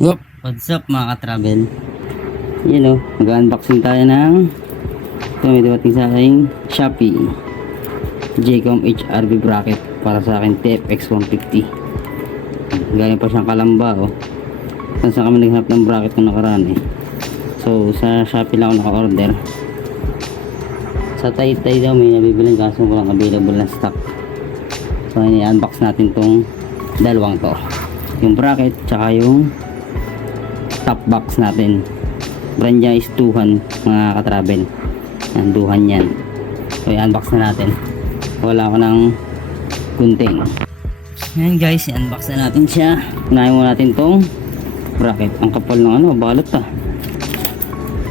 Yup. What's up mga ka-travel? Yun o, mag-unboxing tayo ng ito may dumating sa aking Shopee Jcom HRV bracket para sa akin TFX 150. Galing pa siyang Kalamba o. Saan kami naghanap ng bracket kung nakaraan eh. So sa Shopee lang ako naka-order. Sa Taytay daw may nabibilang kaso walang available na stock. So i-unbox natin tong dalawang to, yung bracket tsaka yung top box natin. Brand niya is Duhan mga ka-travel. Yan, Duhan yan. So i-unbox na natin. Wala ko ng gunting. Yan guys, i-unbox na natin siya. Unahin mo natin tong bracket. Ang kapal ng ano, balot ah.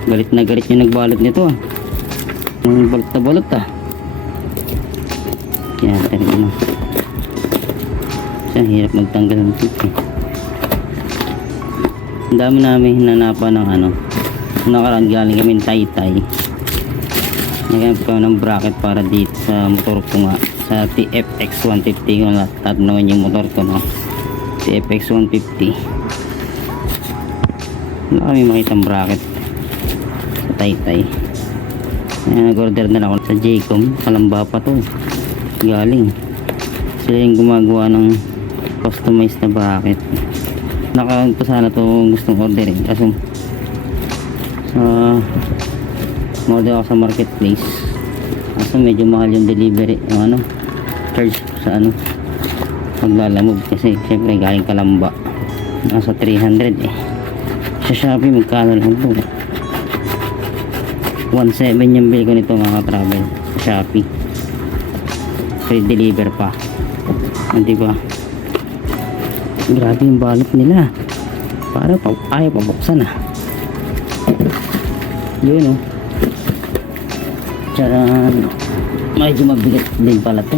Galit na galit yung nagbalot nito ah. Ang balot na balot ah. Yan, tayo na. Siya, hirap magtanggal ng tip eh. Ang dami namin hinanapan ng ano, nakaraan galing kami Taytay. Naghanap ko ng bracket para dito sa motor ko nga, sa TFX 150 kung tatanungin yung motor ko no, TFX 150. Wala kami makitang bracket sa Taytay. Nag-order na lang ako sa Jcom. Kalamba pa to galing. Sila yung gumagawa ng customized na bracket. Nakaroon pa sana to gustong orderin kasi order ako sa marketplace kasi medyo mahal yung delivery, yung ano, charge sa ano maglalamog kasi syempre galing Kalamba, nasa 300 eh. Sa Shopee magkano lang to, 1.7 yung bill ko nito mga travel sa Shopee, free deliver pa. Hindi ba grabe yung balot nila, para ayaw pabuksan ah. Yun o, charan, medyo mabigat din pala to.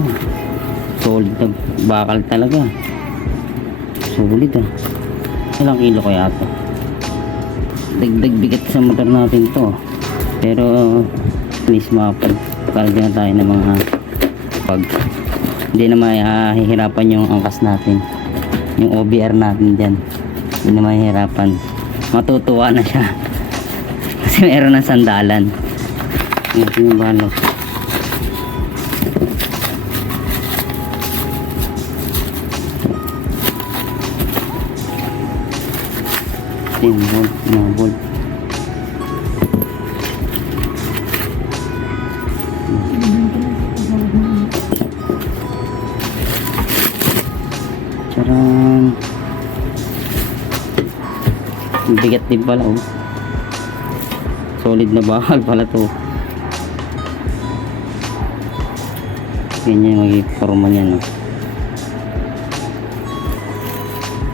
Solid na bakal talaga, solid ah. Ilang kilo kaya to, dagdag bigat sa motor natin to, pero at least makapagkarga na tayo ng mga pag hindi na mahihirapan yung angkas natin, yung OBR natin dyan. Hindi na mahihirapan, matutuwa na siya kasi meron ng sandalan. Ito yung balot. Ito yung bolt, mga bolt. Charan, bigat din pala oh. Solid na bakal pala to. Ganyan yung magiging forma niya no?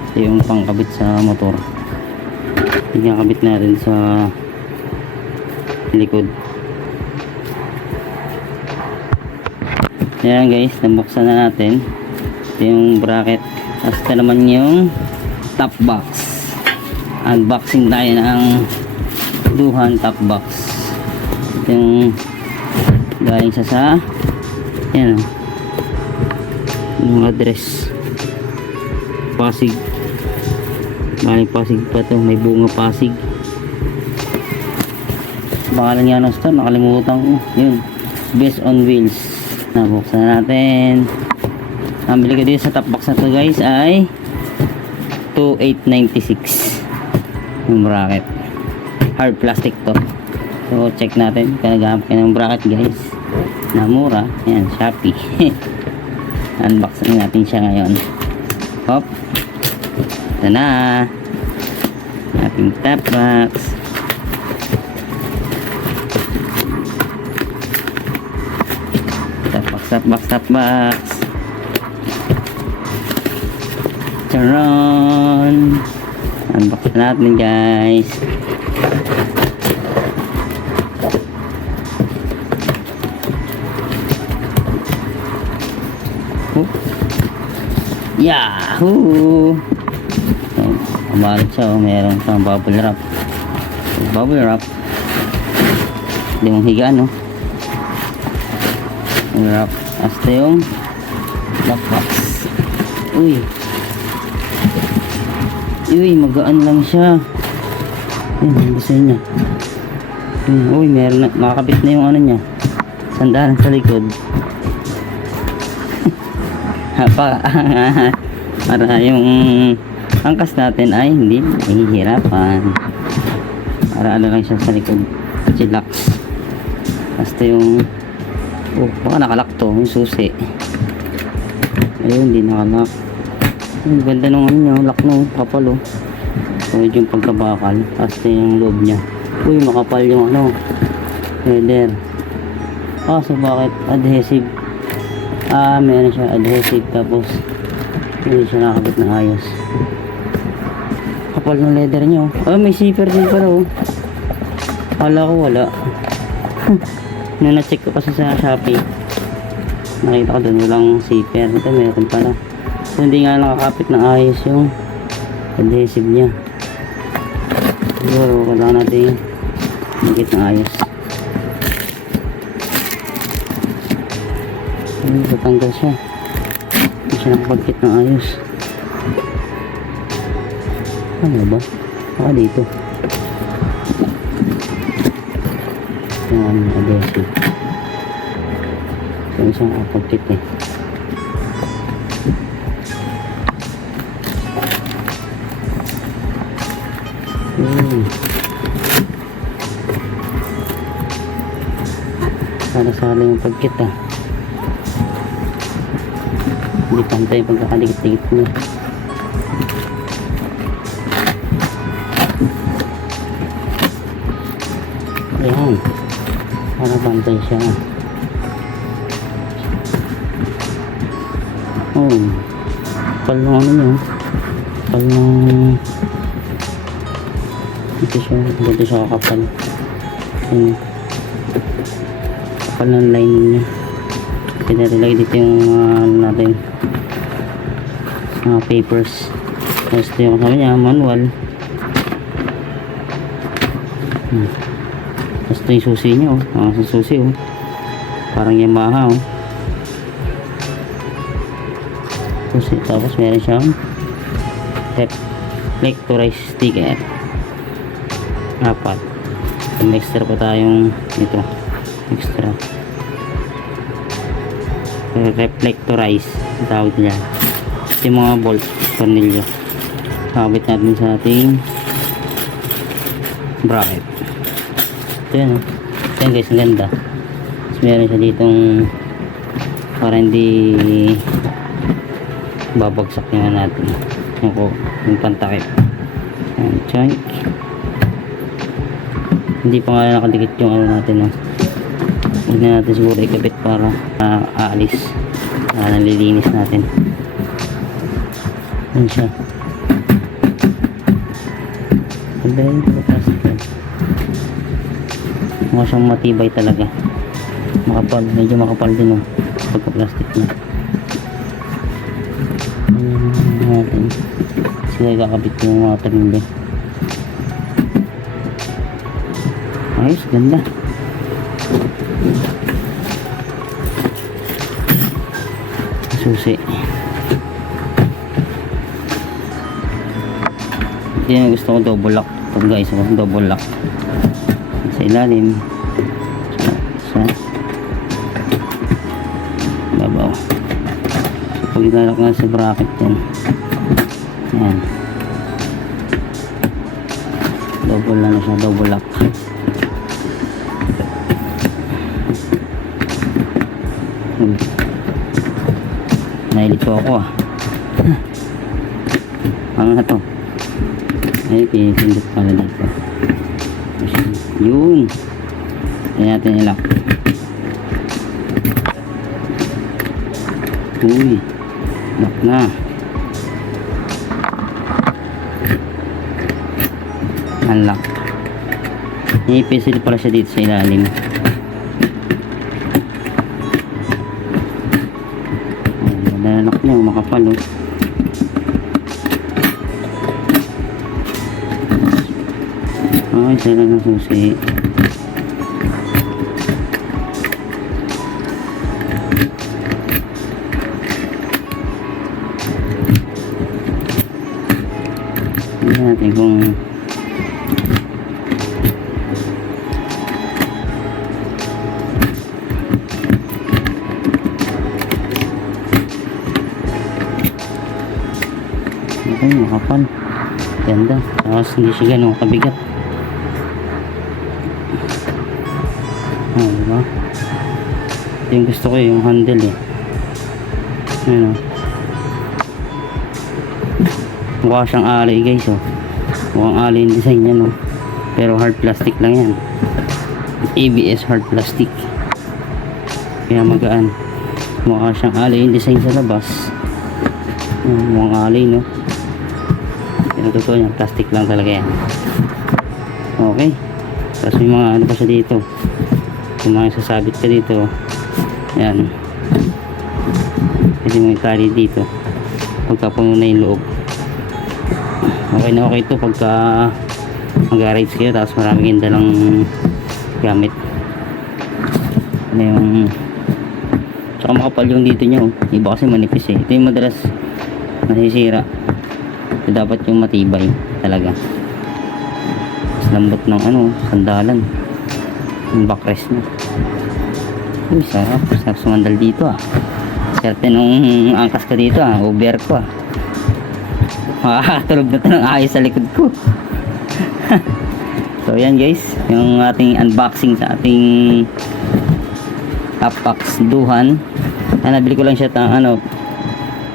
Ito yung pangkabit sa motor. Ikakabit natin sa likod. Ayan guys, nabuksan na natin. Ito yung bracket. Hasta naman yung top box. Unboxing tayo ng Duhan top box. Ito yung galing sa yan yung address Pasig. Galing Pasig pa to, may bunga Pasig. Pangalan nga ng store nakalimutan ko. Yun, Best on Wheels. Nabuksan na natin. Ang bili ko dito sa top box na to guys ay 2,896 yung bracket. Hard plastic to. So check natin kung naghahanap kayo ng bracket guys na mura. Ayan, Shopee. Unboxing natin siya ngayon. Hop, ito na ating top box. Top box. Charon, unbox natin guys. Yahoo! Kabalit siya oh, meron pang bubble wrap. Hindi mong higa no, bubble wrap. Hasta yung lock box. Uy, Uy, magaan lang siya. Ayun, ang design niya. Uy, meron na, makakabit na yung ano niya. Sandalan sa likod. Hapa, para yung angkas natin ay hindi nahihirapan. Para ano lang siya sa likod. Chillax. Basta yung baka nakalak to, yung susi. Ayun, hindi nakalak. Ang ganda nung ano niya, lock no, kapal oh. So, yung pagkabakal, basta yung loob niya. Uy, makapal yung ano, header. So bakit adhesive? Meron siya adhesive, tapos hindi siya nakakabit na ayos. Kapal ng leather niya oh. May zipper din pala oh. Kala ko wala. Nung na-check ko kasi sa Shopee, nakita ko doon walang zipper. Ito meron pala. So hindi nga nakakapit na ayos yung adhesive niya. Siguro kailangan natin magkit na ayos. Tatanggal siya. Hindi siya nakapagkit na ayos. Ano ba? Baka dito. Yan, adhesive. So isang nakapagkit eh. Sala-sala yung pagkit ah. Hindi pantay yung pagkakadikit-dikit niya. Ayan, para pantay siya. Kapal ng ano niya, kapal ng dito siya kakapal. Ayan, kapal ng line niya. Pinarelay dito yung ano natin, mga papers. Tapos ito yung kasama niya, manual. Tapos ito yung susi niya sa susi parang Yamaha susi. Tapos meron siyang reflectorized sticker 4. May extra pa tayong ito, extra reflectorize tawag nila. Ito yung mga bolt tornilyo kabit natin sa ating bracket. Ito yan ito yan guys, ang ganda. Tapos meron siya ditong para hindi babagsak yung natin yung pantakip. Ayan, check. Hindi pa nga nakadikit yung ano natin huwag na natin siguro ikabit para aalis nalilinis natin. Ayan siya. Very plastic yan. Mukha siyang matibay talaga, makapal, medyo makapal din pagka plastic niya. Natin sige kakabit yung mga tornilyo. Ayos, ganda. Susi. Ito yung gusto ko, double lock ito guys, double lock sa ilalim, sa babaw. Pag ilalak nga sa bracket yan, yan, double na siya, double lock. Nailito ako ano na to ay pinipindot pala dito. Yun, kaya natin ilak. Uy, lock na. Unlock. Ipisil pala siya dito sa ilalim. Lock niya, makapal isa lang ang susi. natin kung okay, makapal. Ganda. Tapos hindi siya ganun kabigat. Diba? Ito yung gusto ko yung handle eh. Ayan o. Mukha siyang alloy guys oh. Mukhang alloy yung design niya no. Pero hard plastic lang yan. ABS hard plastic. Kaya magaan. Mukha siyang alloy yung design sa labas. Mukhang alloy no. Pero totoo yan, plastic lang talaga yan. Okay. Tapos may mga ano pa siya dito. Yung mga sasabit ka dito. Yan. Pwede mo itali dito. Pagka puno na yung loob. Okay na okay ito pagka mag-rides kayo. Tapos marami kayong dalang gamit. Ano yung tsaka makapal yung dito nyo. Iba kasi manipis eh. Ito yung madalas nasisira. Ito dapat yung matibay talaga. Mas lambot ng ano, sandalan. Yung backrest niya. Uy, sarap. Sarap sumandal dito ah. Swerte nung angkas ka dito ah. Over ko ah. Makakatulog na ito ng ayos sa likod ko. So yan guys. Yung ating unboxing sa ating top box duhan. Nabili ko lang siya ano,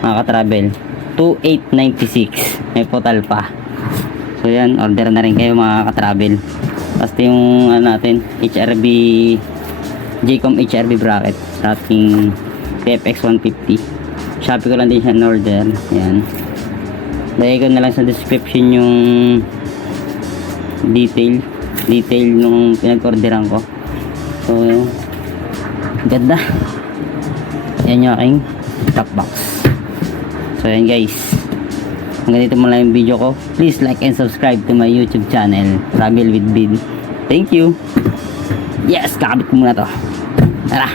mga ka-travel. 2,896. May total pa. So yan, order na rin kayo mga ka-travel. Basta yung ano natin, HRB Jcom HRB bracket sa ating TFX 150. Shopee ko lang din siya in order. Yan. Lagay ko na lang sa description yung detail nung pinag-orderan ko. So ganda. Yan yung aking top box. So yan guys, hanggang dito muna yung video ko. Please like and subscribe to my YouTube channel, Travel with Bin. Thank you. Yes, kakabit ko muna to. Tara.